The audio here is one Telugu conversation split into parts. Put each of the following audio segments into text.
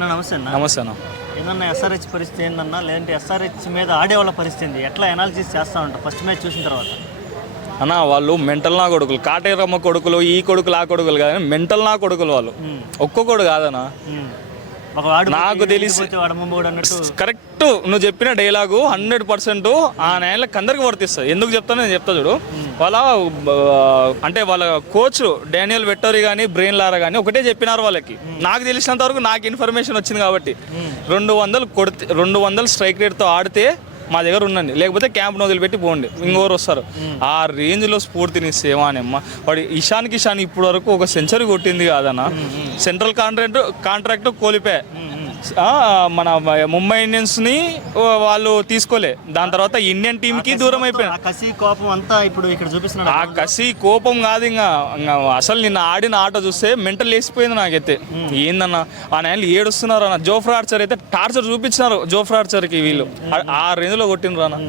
అన్న నమస్తే అన్న. నమస్తే అన్న. ఏందన్నా ఎస్ఆర్హెచ్ పరిస్థితి ఏందన్నా, లేదంటే ఎస్ఆర్హెచ్ మీద ఆడేవాళ్ళ పరిస్థితి ఏంది, ఎట్లా అనాలిసిస్ చేస్తూ ఉంటారు ఫస్ట్ మ్యాచ్ చూసిన తర్వాత? అన్న వాళ్ళు మెంటల్ నా కొడుకులు, కాటేరమ్మ కొడుకులు, ఈ కొడుకులు ఆ కొడుకులు కాదు, మెంటల్ నా కొడుకులు వాళ్ళు. ఒక్కొక్కడు కాదన్నా. నాకు తెలిసి కరెక్ట్ నువ్వు చెప్పిన డైలాగు 100% ఆ నేలకు అందరికి వర్తిస్తుంది. ఎందుకు చెప్తాను నేను చెప్తా చూడు. వాళ్ళ అంటే వాళ్ళ కోచ్ డానియల్ వెట్టరీ కానీ బ్రెయిన్ లారా కానీ ఒకటే చెప్పినారు వాళ్ళకి. నాకు తెలిసినంత వరకు నాకు ఇన్ఫర్మేషన్ వచ్చింది కాబట్టి 200 స్ట్రైక్ రేట్తో ఆడితే మా దగ్గర ఉండండి, లేకపోతే క్యాంప్ను వదిలిపెట్టి పోండి, ఇంకోరు వస్తారు. ఆ రేంజ్లో స్ఫూర్తినిస్తే ఏమానమ్మ వాడు ఇషాన్ కిషాన్ ఇప్పటి వరకు ఒక సెంచరీ కొట్టింది కాదన్న. సెంట్రల్ కాంట్రాక్ట్ కోల్పోయా. మన ముంబై ఇండియన్స్ని వాళ్ళు తీసుకోలే, దాని తర్వాత ఇండియన్ టీంకి దూరం అయిపోయారు. ఆ కసి కోపం అంతా ఇప్పుడు ఇక్కడ చూపిస్తున్నారు. ఆ కసి కోపం కాదు, ఇంకా అసలు నిన్న ఆడిన ఆట చూస్తే మెంటల్ వేసిపోయింది నాకైతే. ఏందన్న ఆ నేలు ఏడుస్తున్నారు అన్న. జోఫ్రా ఆర్చర్ అయితే టార్చర్ చూపించినారు జోఫ్రా ఆర్చర్కి, వీళ్ళు ఆ రేంజ్లో కొట్టినరు అన్న.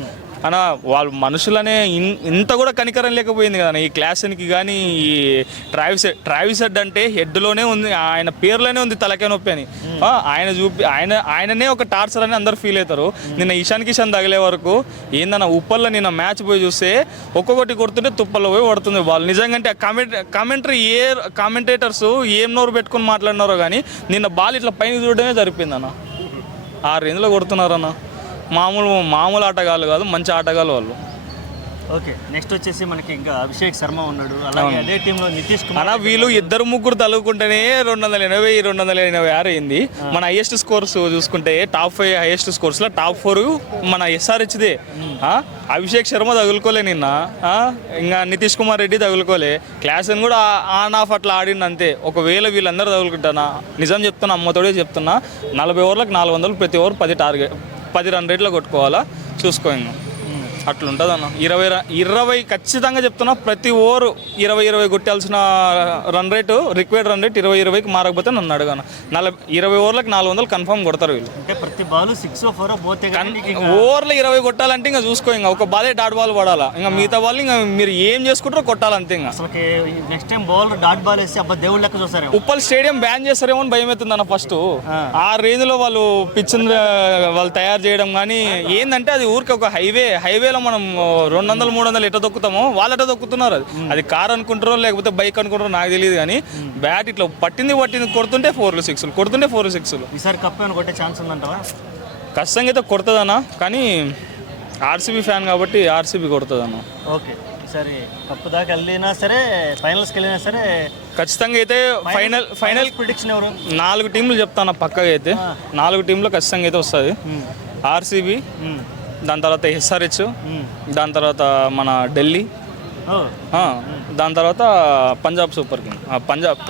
అన్న వాళ్ళు మనుషులనే ఇంత కూడా కనికరం లేకపోయింది కదా ఈ క్లాసన్కి కానీ. ఈ ట్రావిస్ హెడ్ అంటే హెడ్లోనే ఉంది, ఆయన పేర్లోనే ఉంది తలకే నొప్పి అని. ఆయననే ఒక టార్చర్ అని అందరు ఫీల్ అవుతారు. నిన్న ఇషాన్ కిషాన్ తగిలే వరకు ఏందన్న ఉప్పల్లో నిన్న మ్యాచ్ పోయి చూస్తే ఒక్కొక్కటి కొడుతుంటే తుప్పల్లో పోయి పడుతుంది వాళ్ళు. నిజంగా కామెంటేటర్స్ ఏం నోరు పెట్టుకుని మాట్లాడినారో కానీ నిన్న బాల్ ఇట్లా పైన చూడడమే సరిపోయిందన్న. ఆ రేంజ్లో కొడుతున్నారన్న. మామూలు ఆటగాళ్ళు కాదు, మంచి ఆటగాళ్ళు వాళ్ళు. ఓకే, నెక్స్ట్ వచ్చేసి మనకి ఇంకా అభిషేక్ శర్మ ఉన్నాడు, అలాగే అదే టీంలో నితీష్ కుమార్. అలా వీళ్ళు ఇద్దరు ముగ్గురు తలుగుకుంటేనే 280, 286 అయింది. మన హైయెస్ట్ స్కోర్స్ చూసుకుంటే టాప్ 5 హైయెస్ట్ స్కోర్స్లో టాప్ 4 మన ఎస్ఆర్హెచ్దే. అభిషేక్ శర్మ తగులుకోలే నిన్న, ఇంకా నితీష్ కుమార్ రెడ్డి తగులుకోలే. క్లాసన్ కూడా ఆన్ ఆఫ్ అట్లా ఆడింది అంతే. ఒకవేళ వీళ్ళందరూ తగులుకుంటానా, నిజం చెప్తున్నా, అమ్మతోడే చెప్తున్నా, 40 ఓవర్లకు 400, ప్రతి ఓవర్ 10 రన్ రేట్లో కొట్టుకోవాలా, చూసుకో. ఇంకా అట్లుంటుంది అన్న. 20 ఖచ్చితంగా చెప్తున్నా, ప్రతి ఓవర్ 20 కొట్టాల్సిన run rate, required run rate 20కి మారకపోతే నన్ను అడగాను. 20 ఓవర్లకు 400 కన్ఫర్మ్ కొడతారు వీళ్ళు. అంటే ప్రతి బాల్ 6-4 పోతే ఓవర్లో 20 కొట్టాలంటే ఇంకా చూసుకో, ఇంకా ఒక బాలే డాట్ బాల్ పడాలా, ఇంకా మిగతా బాల్ ఇంకా మీరు ఏం చేసుకుంటారో కొట్టాలంతే. ఇంకా అసలు next time bowler dot ball వేసి అబ్బా దేవుళ్ళ లెక్క చూస్తారు. ఉప్పల్ స్టేడియం బ్యాన్ చేస్తారేమో అని భయం అవుతుంది అన్న. ఫస్ట్ ఆ రేంజ్లో వాళ్ళు పిచ్ వాళ్ళు తయారు చేయడం కానీ ఏంటంటే అది ఊరికి ఒక హైవేలో మనం 200-300 ఎట్లా దొక్కుతామో వాళ్ళు ఎట్లా దొక్కుతున్నారు. అది కార్ అనుకుంటారో లేకపోతే బైక్ అనుకుంటారో నాకు తెలియదు కానీ బ్యాట్ ఇట్లా పట్టింది కొడుతుంటే 4లు 6లు కొడుతుంటే 4లు 6లు. ఈసారి కప్ ఏమైనా కొట్టే ఛాన్స్ ఉందంటావా? ఖచ్చితంగా అయితే కొడుతుందన్న, కానీ ఆర్సీబీ ఫ్యాన్ కాబట్టి ఆర్సీబీ కొడుతుందన్న. ఓకే, ఈసారి కప్పు దాకా వెళ్ళినా సరే, ఫైనల్స్కి వెళ్ళినా సరే ఖచ్చితంగా అయితే ఫైనల్ ప్రిడిక్షన్ ఎవరు? 4 టీంలు చెప్తాను పక్కగా అయితే. 4 టీంలో ఖచ్చితంగా అయితే వస్తుంది. ఆర్సీబీ, దాని తర్వాత ఎస్ఆర్హెచ్, దాని తర్వాత మన ఢిల్లీ, దాని తర్వాత Punjab super king,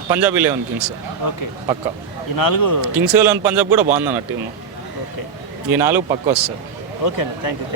Punjab 11 Kings. Okay, పక్క ఈ 4 కింగ్స్ 11 పంజాబ్ కూడా బాగుందన్న టీము. ఓకే, ఈ 4 పక్క వస్తుంది. ఓకే అన్న, థ్యాంక్ యూ.